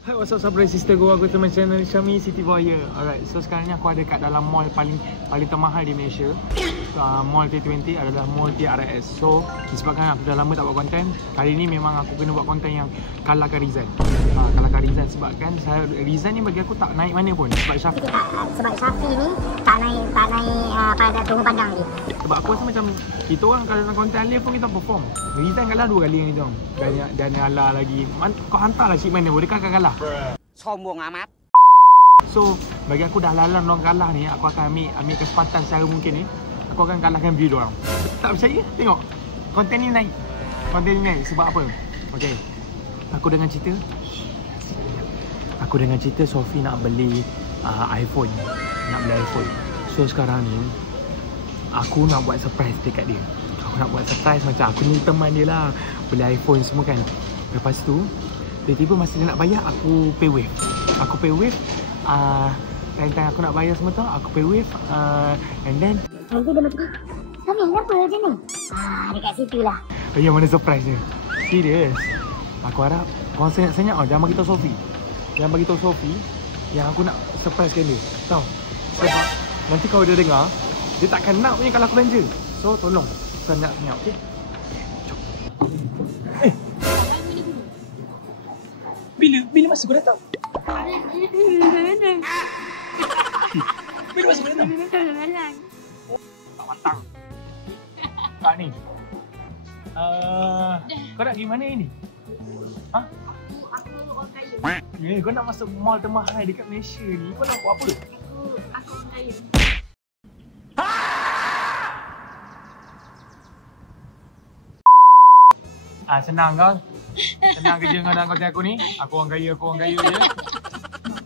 Hai, what's up sahabat sister go, aku teman channel Syami City Warrior. Alright, so sekarang ni aku ada kat dalam mall paling termahal di Malaysia. Mall T20 adalah mall TRS. So disebabkan aku dah lama tak buat konten, kali ni memang aku kena buat konten yang kalahkan Rizan. Kalahkan Rizan sebabkan Rizan ni bagi aku tak naik mana pun. Sebab Syafi ni tak naik pada turun padang dia. Sebab aku rasa macam kita orang kalau dalam konten live pun kita perform. Rizan kalah 2 kali ni tau. Dan Ala lagi. Kau hantarlah shipment dia, dia kan akan kalah. Sombong amat. So bagi aku dah lalan orang kalah ni, aku akan ambil kesempatan secara mungkin ni. Aku akan kalahkan view diorang. Tak percaya? Tengok. Konten ni naik. Sebab apa? Okay. Aku dengan cerita Sophie nak beli iPhone. So sekarang ni aku nak buat surprise dekat dia. Aku nak buat surprise macam aku ni teman dia lah, beli iPhone semua kan. Lepas tu tiba-tiba masa dia nak bayar, aku pay wave. Time aku nak bayar semua tu, aku pay wave. And then Nanti dia macam, Syami kenapa macam ni? Dekat situ lah. yang mana surprise dia? Serius. Aku harap korang senyap-senyap tau. Jangan bagi tahu Sophie yang aku nak surprisekan dia. Tahu? Sebab nanti kalau dia dengar, dia takkan nak punya kalau aku belanja. So tolong senyap-senyap, okey? Jom. Bila masa kau datang? Bila masa kau datang? Tak matang. Tak ni. Kau nak pergi mana ni? Ha? Aku orang kaya. Kau nak masuk mall termahal dekat Malaysia ni. Kau nak buat apa? Aku orang kaya. Senang kau. Senang kerja kau dalam konten aku ni. Aku orang kaya je.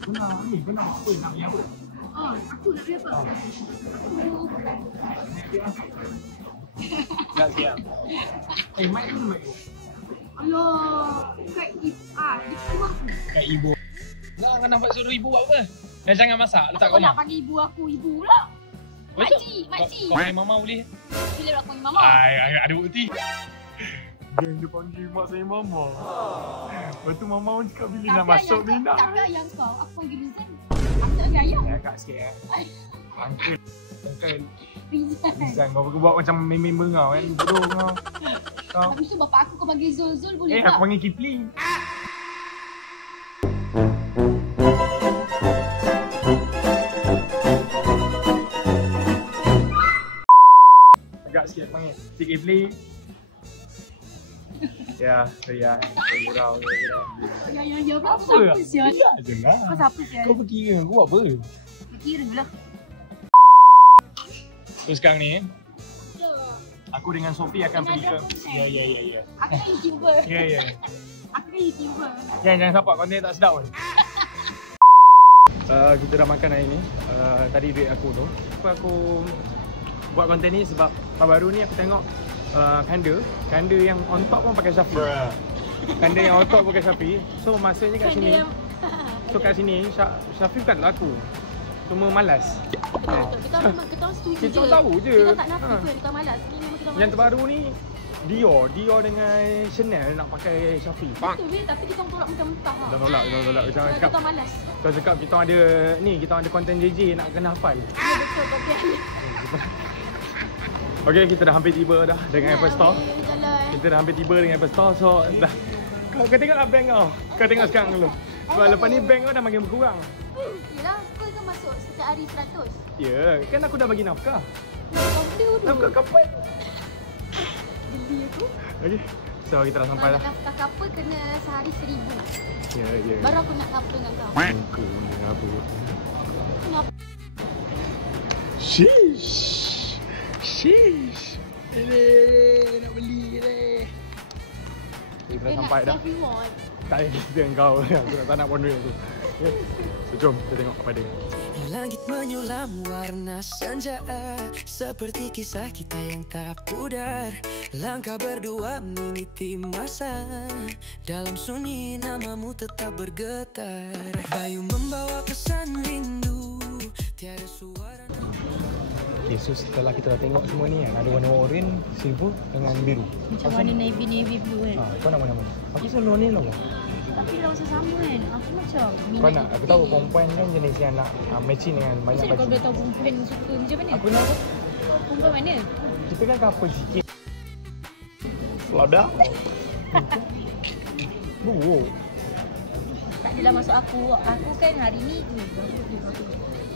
Benar ni, benar apa? Nak pergi apa? Aku nak pergi apa? Tak siap. Mic tu mic tu. Alah, kat ibu aku. Kat ibu. Jangan nampak suruh ibu buat apa? Dan jangan masak, letak Aku kat nak rumah. panggil ibu aku, ibu pula. Makcik. Kau panggil mama boleh? Bila aku panggil mama? Ada bukti. Dia panggil mak saya mama. Lepas tu mama pun cakap bila nak masuk ni nak. Tapi ayam kau, aku panggil Rizan. Aku tak panggil ayam. Kak sikit Uncle Rizan. kau buat macam member kau kan. Bodoh kau. Habis tu bapak aku kau panggil Zul boleh tak? Aku panggil Kipling. Agak sikit panggil Cik Kipling. Ya, saya gurau. Ya, apa siapa sial? Jangan. Kau siapa sial? Kau berkira, kau buat apa? Kira lah. So sekarang ni aku dengan Sophie akan pergi ke. Ya. Aku kan YouTuber. Ya. Aku kan YouTuber. Jangan sapak, konten tak sedap pun. Kita dah makan hari ni. Tadi duit aku tu. Aku buat konten ni sebab baru ni aku tengok kanda yang on top pun pakai Syafi. Kanda yang on top pakai Syafi. So maksudnya kat sini. So kat sini Syafi bukan laku. Cuma malas. Betul. Kita orang setuju je. Kita tahu je. Kita tak nak kita malas. Ni memang kita malas. Yang terbaru ni Dior dengan Chanel nak pakai Syafi. Betul tapi kita orang tolak mentah-mentah. Dah tolak. Kita malas. Kau cakap kita ada konten JJ nak kena hafal. Ya betul kau biar. Okay, kita dah hampir tiba dah dengan Apple Store. Kita dah hampir tiba dengan Apple Store. So dah. Kau tengoklah bank kau. Kau tengok sekarang dulu. Sebab lepas ni bank kau dah makin berkurang. Yelah, kau kan masuk setiap hari 100. Ya, kan aku dah bagi nafkah. Kau beli dulu. Nafkah kapal. Beli aku. Okay. So kita dah sampai dah. Nafkah kapal kena sehari 1000. Ya. Baru aku nak couple dengan kau. Muka dengan apa? Kenapa? Sheesh. Nak beli ni. Kita dah sampai dah. Tak payah kita dengan kau. Aku tak nak pon duit tu. Okay. So jom kita tengok apa dia. Langit menyulam warna senja, seperti kisah kita yang tak pudar. Langkah berdua meniti masa, dalam sunyi namamu tetap bergetar. Bayu membawa pesan rindu, tiada suara. Okay, so setelah kita dah tengok semua ni kan, ada warna orange, silver dengan biru. Macam warna navy blue kan. Kau nak mana? Aku selalu warna ni lah. Tapi dah rasa sama kan. Aku macam Kau nak, aku tahu perempuan kan jenis yang nak matching dengan banyak macam baju. kau boleh tahu perempuan suka macam mana? Aku nak Perempuan mana? kita kan couple sikit. Selada. Tak adalah maksud aku. Aku kan hari ni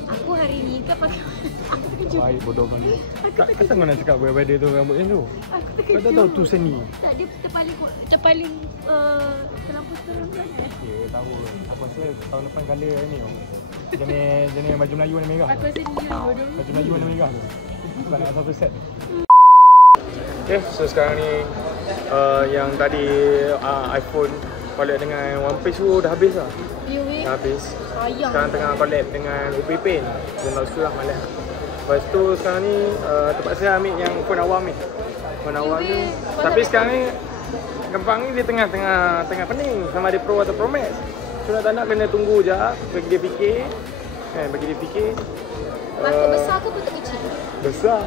aku hari ni kan pakai aku terkejut. Baik bodoh kau ni. Kenapa kau nak cakap benda tu rambut macam tu? Aku Kau terkejut. tak tahu tu seni. Tak, dia terpaling terlampau seram kan. Ya, tahu. Aku rasa tahun depan colour ni tau. Jenis baju Melayu warna merah. Aku rasa dia bodoh. Baju Melayu warna merah tu. Sebab nak satu set. Okay, so sekarang ni yang tadi iPhone collab dengan One Piece tu dah habis lah. You weh. Dah habis. Sayang. Sekarang tengah collab dengan Ubi Paint. Dia tak suka lah malas. Lepas tu sekarang ni terpaksa ambil yang phone awam ni. Phone awam ni. Tapi sekarang ni Gempang ni dia tengah pening sama ada Pro atau Pro Max. So nak kena tunggu je bagi dia fikir. Bagi dia fikir. Patut besar ke patut kecil? Besar.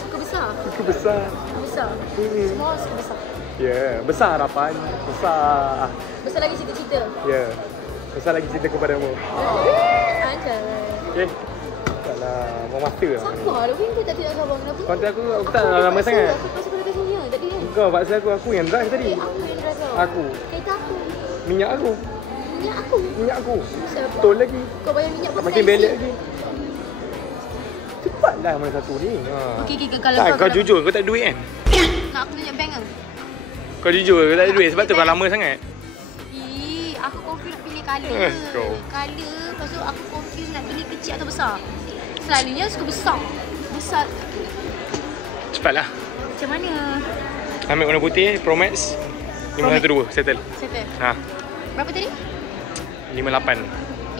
Suka besar? Suka besar. Besar? Semua suka besar? Ya, besar harapan. Besar. Besar lagi cita-cita? Ya. Besar lagi cerita kepadamu. Anjay. Okay. Taklah, mau mata lah. Sabar lah, Wing, kau tak tidak sabar. Kenapa? Konten aku tak lama sangat. Aku pasal kau dekat sini tadi kan? Kau paksa aku yang drive tadi. Aku yang rasa. Aku. Kereta aku. Minyak aku. Minyak aku. Minyak aku. Siapa? Betul lagi. Kau bayar minyak berapa Makin kali? belek lagi. Cepatlah mana satu ni. Okey, kalau Tak, kau jujur kau tak ada duit kan? nak aku tunjuk bank ke? Kau jujur kau tak ada duit sebab tu kau lama sangat. Aku confuse nak pilih colour. Kau. Colour, lepas tu aku confuse nak pilih kecil atau besar. Selalunya suka besar. Besar. Cepatlah. Macam mana? Ambil warna putih, Pro Max 512, settle. Settle. Ha, Berapa tadi? 58.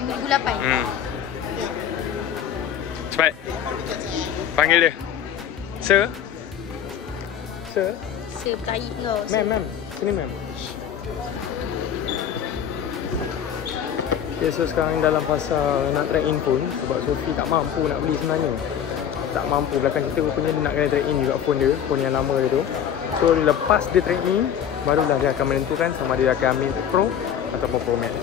5,008. Cepat. Panggil dia. Sir. Sir. Berkait kau. Ma'am. Sini ma'am. Okay, so sekarang dalam fasa nak trade in pun sebab Sophie tak mampu nak beli sebenarnya. Tak mampu, belakang kita rupanya dia nak kena trade in juga phone dia, phone yang lama dia tu. So lepas dia trade in, barulah dia akan menentukan sama dia akan ambil Pro ataupun Pro Max.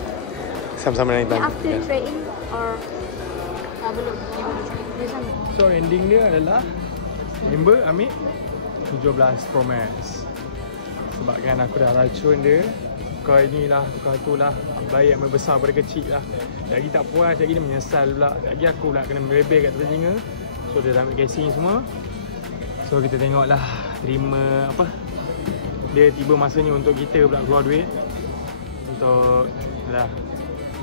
Sama-sama dengan tadi. After trade in or belum? Dia sama. So ending dia adalah member ambil 17 Pro Max. Sebab kan aku dah racun dia. Kau inilah, kau itulah. Baik yang membesar pada kecil lah. Lagi tak puas, lagi dia menyesal pula. Lagi aku pula kena bebel kat telinga. So dia dah ambil casing semua. So kita tengoklah terima apa. Dia tiba masanya untuk kita pula keluar duit. Untuk dah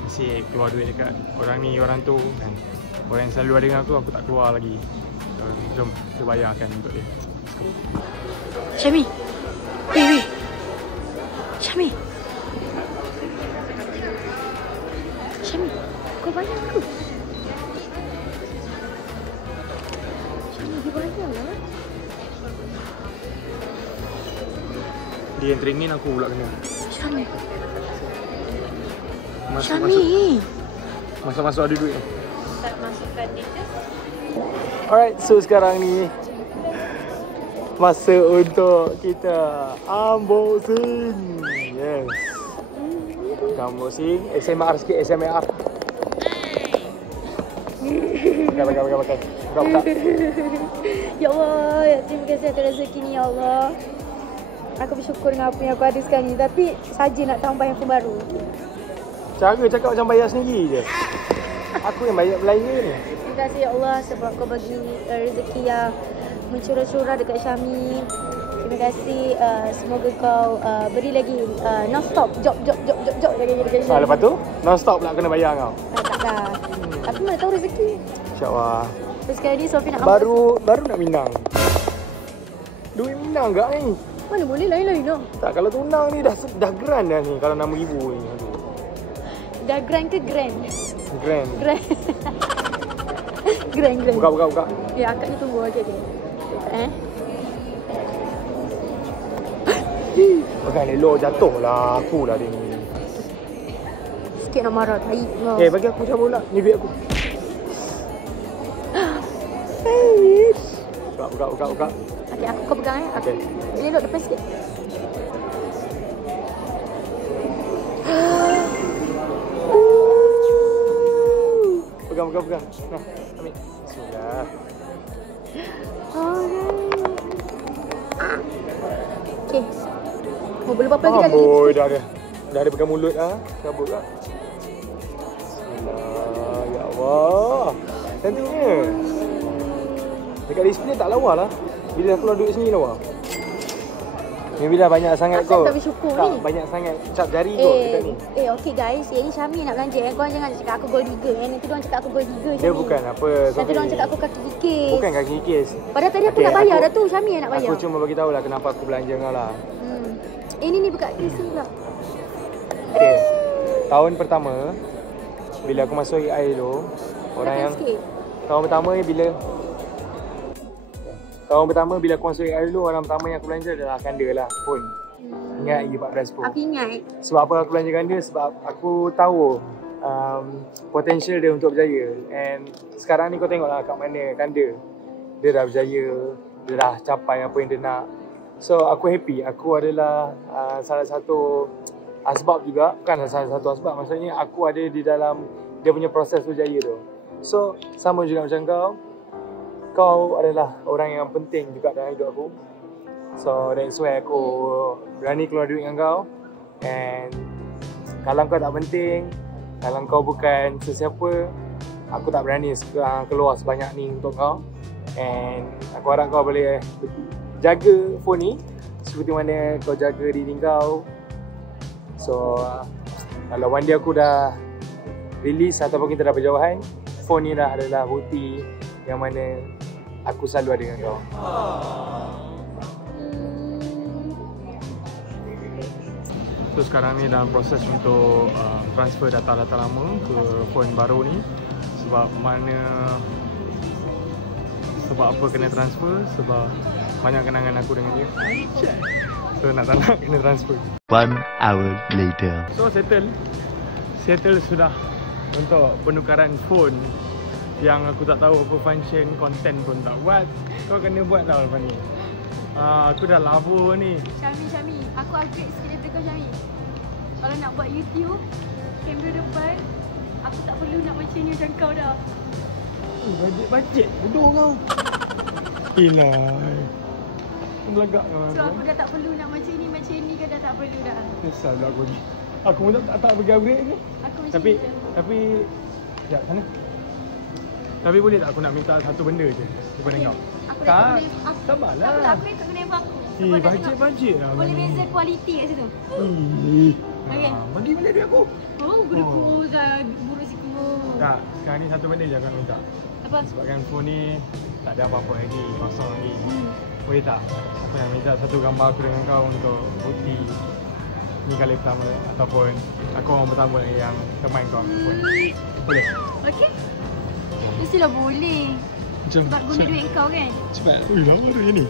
masih keluar duit dekat orang ni, orang tu kan. Orang yang selalu ada dengan aku tak keluar lagi. So, jom kita bayarkan untuk dia. Syami. Weh. Syami. Syami, kau bayar aku. Syami, dia bayar lah. Dia yang teringin aku pula kena. Syami. Masuk ada duit. Tak masukkan details. Alright, so sekarang ni masa untuk kita unboxing. Yes. Kita unboxing. SMR sikit, SMR. Pakai. Buka. Ya Allah, terima kasih atas rezeki ni ya Allah. Aku bersyukur dengan apa yang aku ada sekarang ni. Tapi saja nak tambah handphone baru. Cara cakap macam bayar sendiri je. Aku yang bayar belanja ni. Terima kasih ya Allah sebab kau bagi rezeki yang mencurah-curah dekat Syami. Terima kasih. Semoga kau beri lagi non-stop job lagi dekat Syami. Lepas tu non-stop pula kena bayar kau. Tak. Tapi mana tahu rezeki. InsyaAllah. Terus sekali ni Sophie nak Baru nak Minang. Duit Minang enggak ni? mana boleh lain-lain lah. Tak, kalau tunang ni dah grand dah ni kalau 6,000 ni. Aduh. Dah grand ke grand? Grand. Grand. Buka. Ya, akak ni tunggu. Okay. Bukan elok jatuh lah. Aku lah dia ni. Sikit nak marah. Tai. Bagi aku cabut pula. Ni duit aku. Buka. Okay, kau pegang Okay. Elok depan sikit. Pegang. Nah, ambil. Bismillah. Okay. Oh, boleh berapa lagi dah? Amboi, dah ada pegang mulut dah. Cabut tak? Bismillah. Ya Allah. Cantiknya. Dekat display tak lawa lah. Bila aku keluar duit sini lawa. Ni bila banyak sangat kau. Tak bersyukur tak, ni. banyak sangat cap jari kau dekat ni. Okay guys, yang ni Syami nak belanja. Korang jangan cakap aku gold digger. Nanti diorang cakap aku gold digger. Dia bukan apa. Nanti diorang cakap aku kaki kikis. Bukan kaki kikis. Padahal tadi aku nak bayar dah tu. Syami yang nak bayar. Aku cuma bagi tahu lah kenapa aku belanja kau lah. Ini buka casing pula. Okay. Tahun pertama bila aku masuk AI tu, orang yang tahun pertama bila aku masuk AI dulu, orang pertama yang aku belanja adalah Kanda lah, phone. Ingat lagi 14 Pro. Aku ingat. Sebab apa aku belanja Kanda? Sebab aku tahu potential dia untuk berjaya. And sekarang ni kau tengoklah kat mana Kanda. Dia dah berjaya, dia dah capai apa yang dia nak. So aku happy. Aku adalah salah satu asbab juga. Bukan salah satu asbab, maksudnya aku ada di dalam dia punya proses berjaya tu. So sama juga macam kau. Kau adalah orang yang penting juga dalam hidup aku. So that's why aku berani keluar duit dengan kau. And kalau kau tak penting, kalau kau bukan sesiapa, aku tak berani keluar sebanyak ni untuk kau. And aku harap kau boleh jaga phone ni seperti mana kau jaga diri kau. So kalau one day aku dah release ataupun kita dah berjauhan, phone ni dah adalah bukti yang mana aku selalu ada dengan kau. So sekarang ni dalam proses untuk transfer data-data lama ke phone baru ni. Sebab apa kena transfer? Sebab banyak kenangan aku dengan dia. So nak tak nak kena transfer. 1 hour later. So settle sudah untuk penukaran phone yang aku tak tahu apa function, content pun tak buat. Kau kena buat lah lepas ni. Aku dah lama ni. Syami, aku upgrade sikit daripada kau Syami. Kalau nak buat YouTube, kamera depan, aku tak perlu nak macam ni macam kau dah. Bajet bodoh kau. Ilai. Melegak kau. So aku dah tak perlu nak macam ni kau dah tak perlu dah. Kesal dah aku ni. Aku pun tak pergi upgrade ni. Aku macam Tapi ni. sekejap sana. Tapi boleh tak aku nak minta satu benda je daripada kau? Tak. Sabarlah. Aku ikut kena info aku. Bajet lah. Boleh beza kualiti kat situ. Okey. Bagi benda duit aku. Oh, buruk buruk siku. Tak, sekarang ni satu benda je aku nak minta. Apa? Sebabkan phone ni tak ada apa-apa lagi, kosong lagi. Boleh tak? Aku nak minta satu gambar aku dengan kau untuk bukti ni kali pertama ataupun aku orang pertama yang teman kau aku phone. Boleh? Okey. Mestilah boleh. Sebab guna duit kau kan? Cepat. Ui, lama tu ni.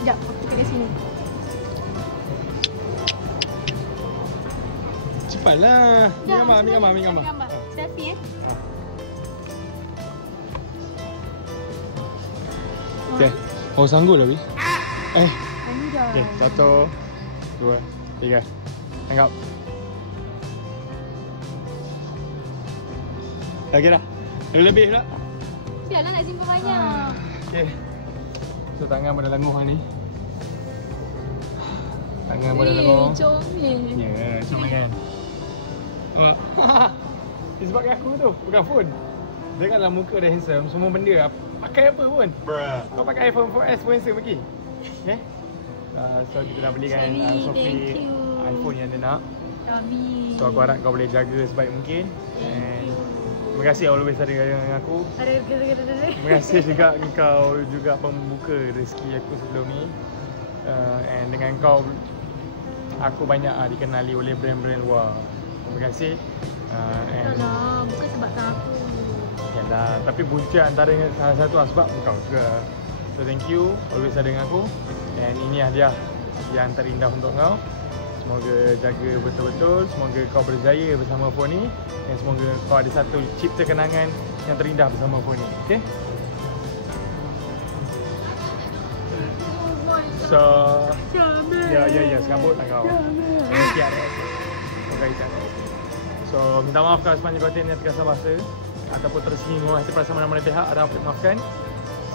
Sekejap, aku kat sini. Cepatlah. Ambil gambar. Selfie Okay. Oh, sanggup lah, Bi. Ini dah. Okay, 1, 2, 3. Tangkap. Okay dah. Lebih pula. Sialah nak simpan banyak. Okay. So tangan pada lenguh ni. Tangan pada lenguh. Comel. Ya, comel kan. Oh. Disebabkan aku tu, bukan phone. Dengarlah muka dia handsome, semua benda pakai apa pun. Kau pakai iPhone 4S pun handsome lagi. Okay. So kita dah belikan Sophie iPhone yang dia nak. So aku harap kau boleh jaga sebaik mungkin. And terima kasih always ada dengan aku. Terima kasih juga kau juga pembuka rezeki aku sebelum ni. And dengan kau aku banyak dikenali oleh brand-brand luar. Terima kasih. Taklah, bukan sebabkan aku. Yalah, tapi punca antara salah satu asbab kau juga. So thank you, always ada dengan aku. And ini hadiah yang terindah untuk kau. Semoga jaga betul-betul, semoga kau berjaya bersama phone ni. Dan semoga kau ada satu cipta kenangan yang terindah bersama phone ni. Okay? So ya serabut lah kau. Siap. Okay, so minta maaf kalau sepanjang konten yang terkasar bahasa ataupun tersinggung hati perasaan mana-mana pihak, ada apa maafkan.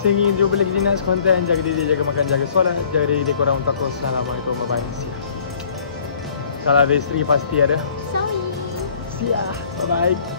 Sehingga jumpa lagi di next konten. Jaga diri, jaga makan, jaga solat, jaga diri korang untuk aku. Assalamualaikum, bye-bye. Kalau ada isteri pasti ada. Sorry. Siap, bye-bye.